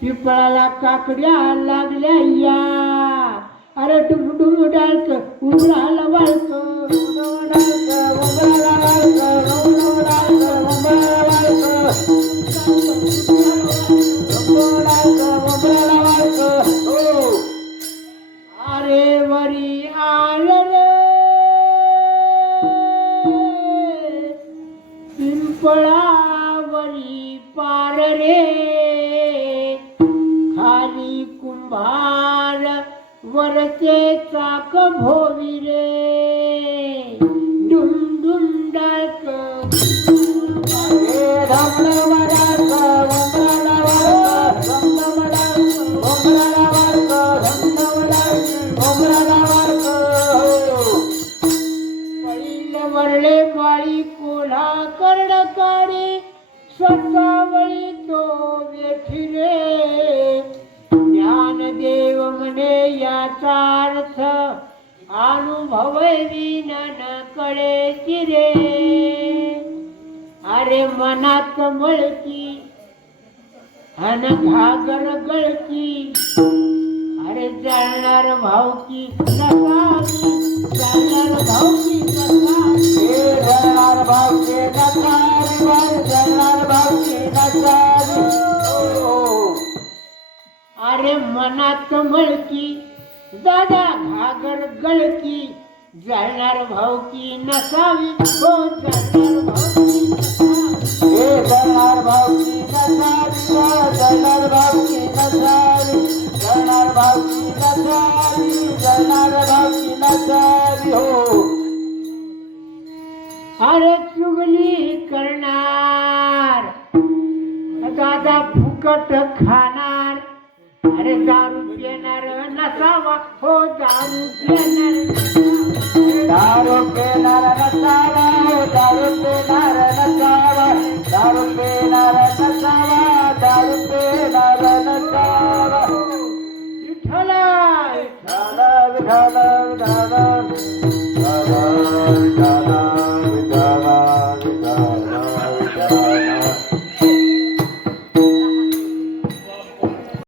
पिपळाला काकड्या लागल्या या, अरे डुम डाळक उमराला वाळक, उमराला वाळक, उमराला वाळक. अरे वरी आळ रे पिंपळावरी पार रे, खाली कुंभार वरचे चाक भोवी रे, डुम डाळक वरले माळी कोल्हा कर्ण काढी, स्वतःवळी तो वेठी रे, ज्ञानदेव म्हणे याचा अर्थ अनुभव विनन कळेची रे. अरे मनात मळकी अन घागर गळकी, अरे जळणार भावकी नसावी, जळणार भावकी नसावी, जळणार भावकी नसावी, जळणार भावकी नसावी. अरे मनात मळकी दादा घागर गळकी, जळणार भावकी नसावी, हो जळणार भावकी नसावी, जळणार भावकी नसावी, जळणार भावकी नसावी, जळणार भावकी नसावी, जळणार भावकी नसावी. हो अरे चुगली करणार दादा फुकट खाणार, अरे दारू पिणार नसावा, हो दारू पिणार, दारू पिणार नसावा, दारू पिणार नसावा, दारू पिणार नसावा, दारू पिणार नसावा. विठ्ठल विठ्ठल विठ्ठल विठ्ठल